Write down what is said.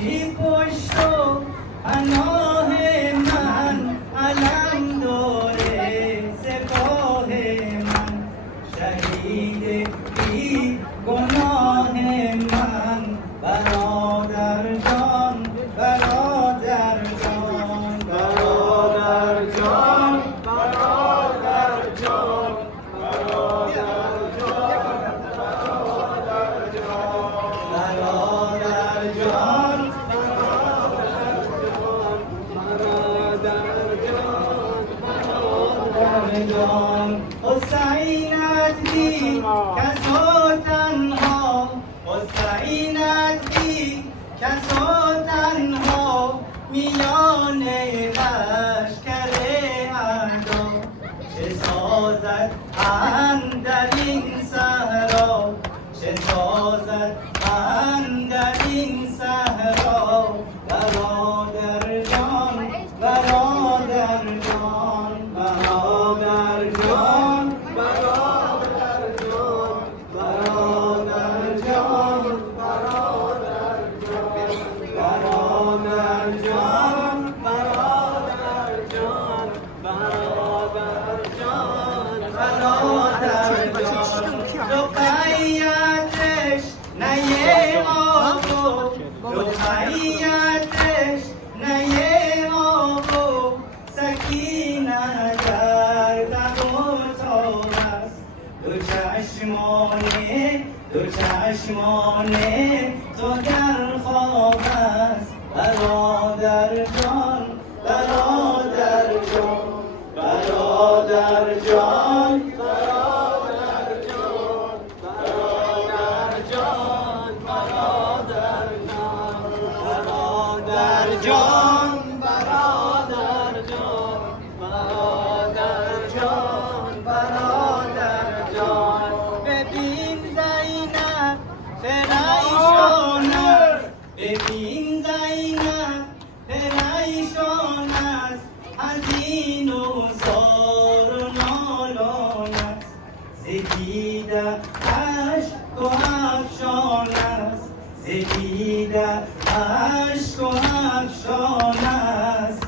بی پشت و پناه من، علم داره سپاه من، شهید بی گناه من، برادر جان، برادر جان، برادر جان، برادر جان، برادر جان، حسینت بی کس و تنها، حسینت بی کس و تنها، میان لشکر اعدا، چه سازد اندر این صحرا، چه سازد اندر این صحرا، برادر جان، برادر جان، برادر جان، برادر جان، برادر جان، برادر جان، برادر جان، برادر جان، برادر جان، برادر جان، رقیتش نه آقا، رقیتش نه آقا، سکینه در تب و تاب است، دو چشمانه، دو چشمانه تو در خواب است، برادر جان، برادر جان، برادر جان، برادر جان، برادر جان، برادر جان، برادر جان، برادر جان، برادر جان، برادر جان، ببین زینب پریشان است، ببین زینب پریشان است، حزین و زار و نالان است، ز دیده اشک و افشان است، ز دیده اشک و افشان است،